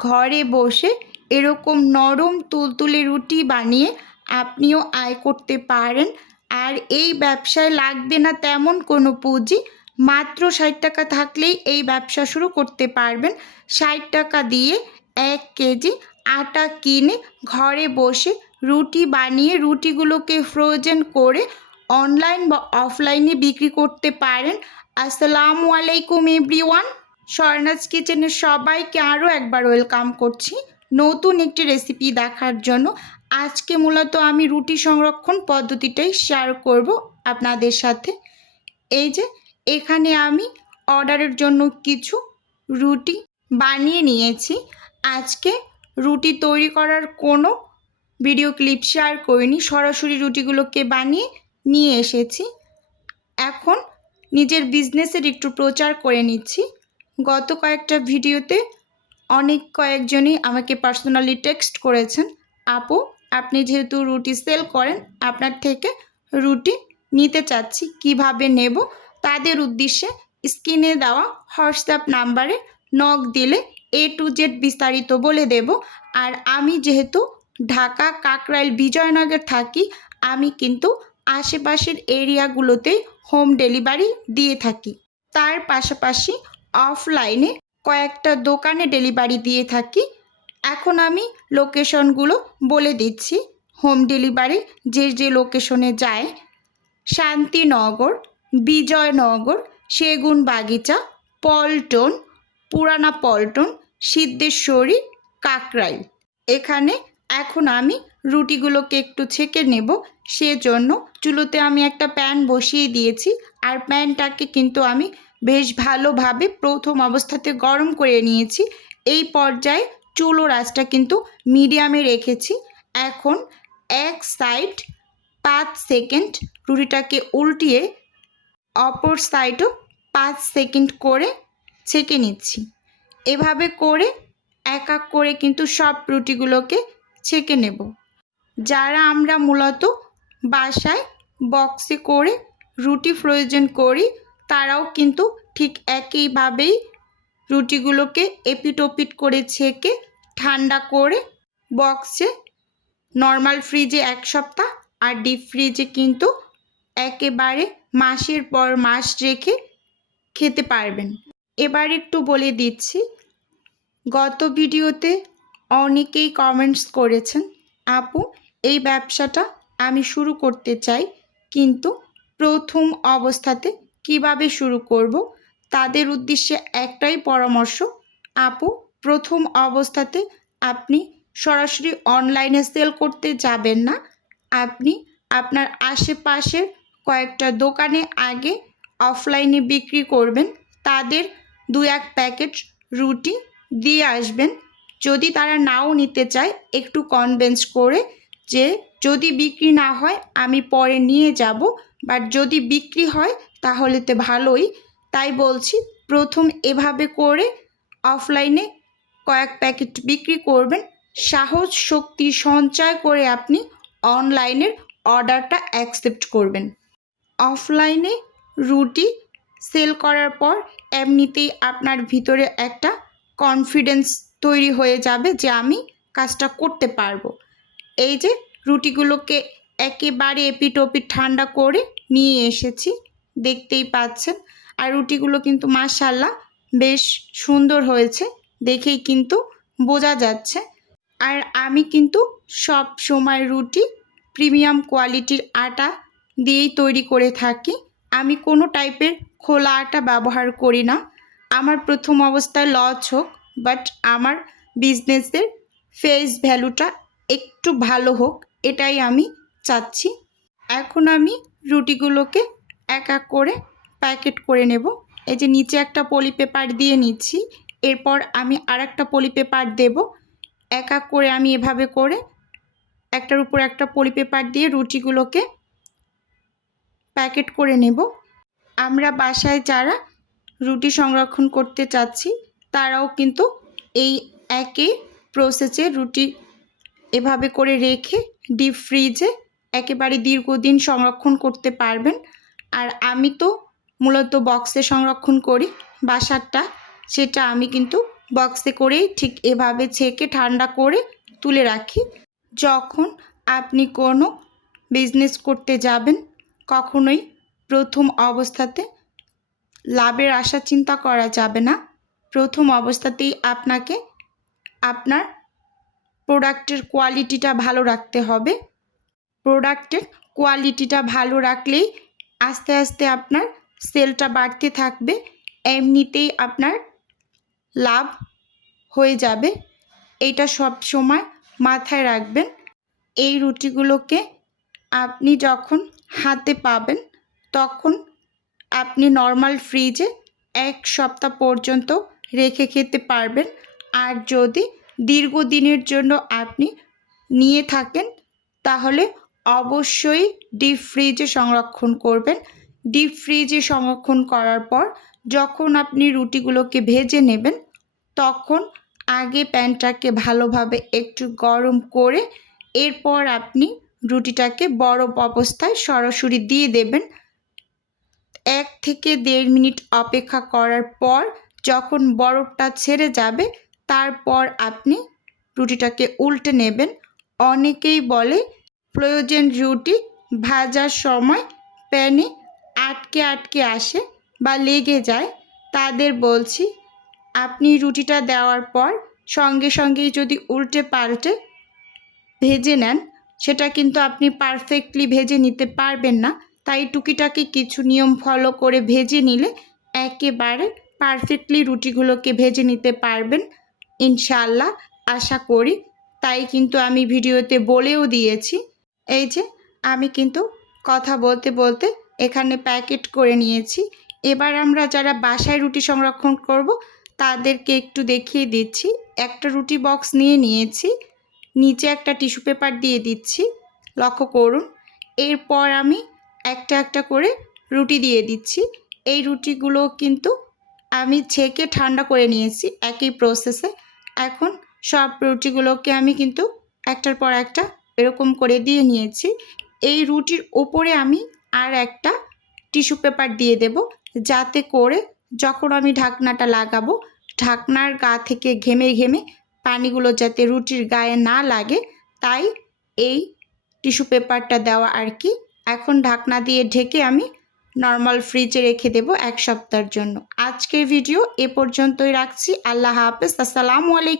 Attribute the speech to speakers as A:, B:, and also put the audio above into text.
A: ঘরে বসে এরকম নরম তুলতুলে রুটি বানিয়ে আপনিও আয় করতে পারেন। আর এই ব্যবসায় লাগবে না তেমন কোনো পুঁজি। মাত্র ষাট টাকা থাকলেই এই ব্যবসা শুরু করতে পারবেন। ষাট টাকা দিয়ে এক কেজি আটা কিনে ঘরে বসে রুটি বানিয়ে রুটিগুলোকে ফ্রোজেন করে অনলাইন বা অফলাইনে বিক্রি করতে পারেন। আসসালামু আলাইকুম এভরিওয়ান স্বর্ণাজ কিচেনের সবাইকে আরও একবার ওয়েলকাম করছি নতুন একটি রেসিপি দেখার জন্য। আজকে মূলত আমি রুটি সংরক্ষণ পদ্ধতিটাই শেয়ার করব আপনাদের সাথে। এই যে, এখানে আমি অর্ডারের জন্য কিছু রুটি বানিয়ে নিয়েছি। আজকে রুটি তৈরি করার কোনো ভিডিও ক্লিপ শেয়ার করিনি, সরাসরি রুটিগুলোকে বানিয়ে নিয়ে এসেছি। এখন নিজের বিজনেসের একটু প্রচার করে নিচ্ছি। গত কয়েকটা ভিডিওতে অনেক কয়েকজনই আমাকে পার্সোনালি টেক্সট করেছেন, আপু, আপনি যেহেতু রুটি সেল করেন, আপনার থেকে রুটি নিতে চাচ্ছি, কীভাবে নেব? তাদের উদ্দেশ্যে স্ক্রিনে দেওয়া হোয়াটসঅ্যাপ নাম্বারে নক দিলে এ টু জেড বিস্তারিত বলে দেব। আর আমি যেহেতু ঢাকা, কাকরাইল, বিজয়নগর থাকি, আমি কিন্তু আশেপাশের এরিয়াগুলোতে হোম ডেলিভারি দিয়ে থাকি। তার পাশাপাশি অফলাইনে কয়েকটা দোকানে ডেলিভারি দিয়ে থাকি। এখন আমি লোকেশনগুলো বলে দিচ্ছি। হোম ডেলিভারি যে যে লোকেশনে যায়, শান্তিনগর, বিজয়নগর সেগুন বাগিচা পল্টন, পুরানা পল্টন, সিদ্ধেশ্বরী, কাকরাইল। এখানে এখন আমি রুটিগুলোকে একটু ছেঁকে নেব। সেজন্য চুলোতে আমি একটা প্যান বসিয়ে দিয়েছি। আর প্যানটাকে কিন্তু আমি বেশ ভালোভাবে প্রথম অবস্থাতে গরম করে নিয়েছি। এই পর্যায়ে চুলো রাসটা কিন্তু মিডিয়ামে রেখেছি। এখন এক সাইড পাঁচ সেকেন্ড রুটিটাকে উল্টিয়ে অপর সাইডও পাঁচ সেকেন্ড করে ছেঁকে নিচ্ছি। এভাবে করে এক এক করে কিন্তু সব রুটিগুলোকে ছেঁকে নেব। যারা আমরা মূলত বাসায় বক্সে করে রুটি প্রয়োজন করি, তারাও কিন্তু ঠিক একইভাবেই রুটিগুলোকে এপিটোপিট করে ছেঁকে ঠান্ডা করে বক্সে, নর্মাল ফ্রিজে এক সপ্তাহ আর ডিপ ফ্রিজে কিন্তু একেবারে মাসের পর মাস রেখে খেতে পারবেন। এবার একটু বলে দিচ্ছি, গত ভিডিওতে অনেকেই কমেন্টস করেছেন, আপু, এই ব্যবসাটা আমি শুরু করতে চাই, কিন্তু প্রথম অবস্থাতে কীভাবে শুরু করব? তাদের উদ্দেশ্যে একটাই পরামর্শ, আপু, প্রথম অবস্থাতে আপনি সরাসরি অনলাইনে সেল করতে যাবেন না। আপনি আপনার আশেপাশের কয়েকটা দোকানে আগে অফলাইনে বিক্রি করবেন। তাদের দু এক প্যাকেট রুটি দিয়ে আসবেন। যদি তারা নাও নিতে চায়, একটু কনভেন্স করে যে যদি বিক্রি না হয়, আমি পরে নিয়ে যাব। বাট যদি বিক্রি হয়, তাহলে তো ভালোই। তাই বলছি, প্রথম এভাবে করে অফলাইনে কয়েক প্যাকেট বিক্রি করবেন। সাহস, শক্তি সঞ্চয় করে আপনি অনলাইনের অর্ডারটা অ্যাকসেপ্ট করবেন। অফলাইনে রুটি সেল করার পর এমনিতেই আপনার ভিতরে একটা কনফিডেন্স তৈরি হয়ে যাবে যে আমি কাজটা করতে পারব। এই যে রুটিগুলোকে একেবারে এপিটোপিট ঠান্ডা করে নিয়ে এসেছি, দেখতেই পাচ্ছেন। আর রুটিগুলো কিন্তু মাশাল্লাহ বেশ সুন্দর হয়েছে। দেখেই কিন্তু বোঝা যাচ্ছে। আর আমি কিন্তু সব সময় রুটি প্রিমিয়াম কোয়ালিটির আটা দিয়েই তৈরি করে থাকি। আমি কোনো টাইপের খোলা আটা ব্যবহার করি না। আমার প্রথম অবস্থায় লস হোক, বাট আমার বিজনেসের ফেস ভ্যালুটা একটু ভালো হোক, এটাই আমি চাচ্ছি। এখন আমি রুটিগুলোকে এক এক করে প্যাকেট করে নেব। এই যে নিচে একটা পলি পেপার দিয়ে নিচ্ছি। এরপর আমি আর একটা পলি পেপার দেব। এক এক করে আমি এভাবে করে একটার উপর একটা পলি পেপার দিয়ে রুটিগুলোকে প্যাকেট করে নেব। আমরা বাসায় যারা রুটি সংরক্ষণ করতে চাচ্ছি, তারাও কিন্তু এই একই প্রসেসে রুটি এভাবে করে রেখে ডিপ ফ্রিজে একেবারে দীর্ঘদিন সংরক্ষণ করতে পারবেন। আর আমি তো মূলত বক্সে সংরক্ষণ করি বাসারটা। সেটা আমি কিন্তু বক্সে করেই ঠিক এভাবে ছেঁকে ঠান্ডা করে তুলে রাখি। যখন আপনি কোনো বিজনেস করতে যাবেন, কখনোই প্রথম অবস্থাতে লাভের আশা চিন্তা করা যাবে না। প্রথম অবস্থাতেই আপনাকে আপনার প্রোডাক্টের কোয়ালিটিটা ভালো রাখতে হবে। প্রোডাক্টের কোয়ালিটিটা ভালো রাখলেই আস্তে আস্তে আপনার সেলটা বাড়তে থাকবে, এমনিতেই আপনার লাভ হয়ে যাবে। এইটা সব সময় মাথায় রাখবেন। এই রুটিগুলোকে আপনি যখন হাতে পাবেন, তখন আপনি নর্মাল ফ্রিজে এক সপ্তাহ পর্যন্ত রেখে খেতে পারবেন। আর যদি দীর্ঘদিনের জন্য আপনি নিয়ে থাকেন, তাহলে অবশ্যই ডিপ ফ্রিজে সংরক্ষণ করবেন। ডিপ ফ্রিজে সংরক্ষণ করার পর যখন আপনি রুটিগুলোকে ভেজে নেবেন, তখন আগে প্যানটাকে ভালোভাবে একটু গরম করে এরপর আপনি রুটিটাকে বরফ অবস্থায় সরাসরি দিয়ে দেবেন। এক থেকে দেড় মিনিট অপেক্ষা করার পর যখন বরফটা ছেড়ে যাবে, তারপর আপনি রুটিটাকে উল্টে নেবেন। অনেকেই বলে প্রয়োজন রুটি ভাজার সময় প্যানে আটকে আটকে আসে বা লেগে যায়, তাদের বলছি, আপনি রুটিটা দেওয়ার পর সঙ্গে সঙ্গেই যদি উল্টে পাল্টে ভেজে নেন, সেটা কিন্তু আপনি পারফেক্টলি ভেজে নিতে পারবেন না। তাই টুকিটাকি কিছু নিয়ম ফলো করে ভেজে নিলে একেবারে পারফেক্টলি রুটিগুলোকে ভেজে নিতে পারবেন ইনশাল্লাহ আশা করি তাই কিন্তু আমি ভিডিওতে বলেও দিয়েছি। এই যে, আমি কিন্তু কথা বলতে বলতে এখানে প্যাকেট করে নিয়েছি। এবার আমরা যারা বাসায় রুটি সংরক্ষণ করব, তাদেরকে একটু দেখিয়ে দিচ্ছি। একটা রুটি বক্স নিয়ে নিয়েছি, নিচে একটা টিস্যু পেপার দিয়ে দিচ্ছি। লক্ষ্য করুন, এরপর আমি একটা একটা করে রুটি দিয়ে দিচ্ছি। এই রুটিগুলো কিন্তু আমি ছেঁকে ঠান্ডা করে নিয়েছি একই প্রসেসে এখন সব রুটিগুলোকে আমি কিন্তু একটার পর একটা এরকম করে দিয়ে নিয়েছি। এই রুটির ওপরে আমি আর একটা টিস্যু পেপার দিয়ে দেব যাতে করে যখন আমি ঢাকনাটা লাগাবো, ঢাকনার গা থেকে ঘেমে ঘেমে পানিগুলো যাতে রুটির গায়ে না লাগে, তাই এই টিস্যু পেপারটা দেওয়া আর কি। এখন ঢাকনা দিয়ে ঢেকে আমি নর্মাল ফ্রিজে রেখে দেব এক সপ্তাহের জন্য। আজকের ভিডিও এ পর্যন্তই রাখছি। আল্লাহ হাফেজ। আসসালামু আলাইকুম।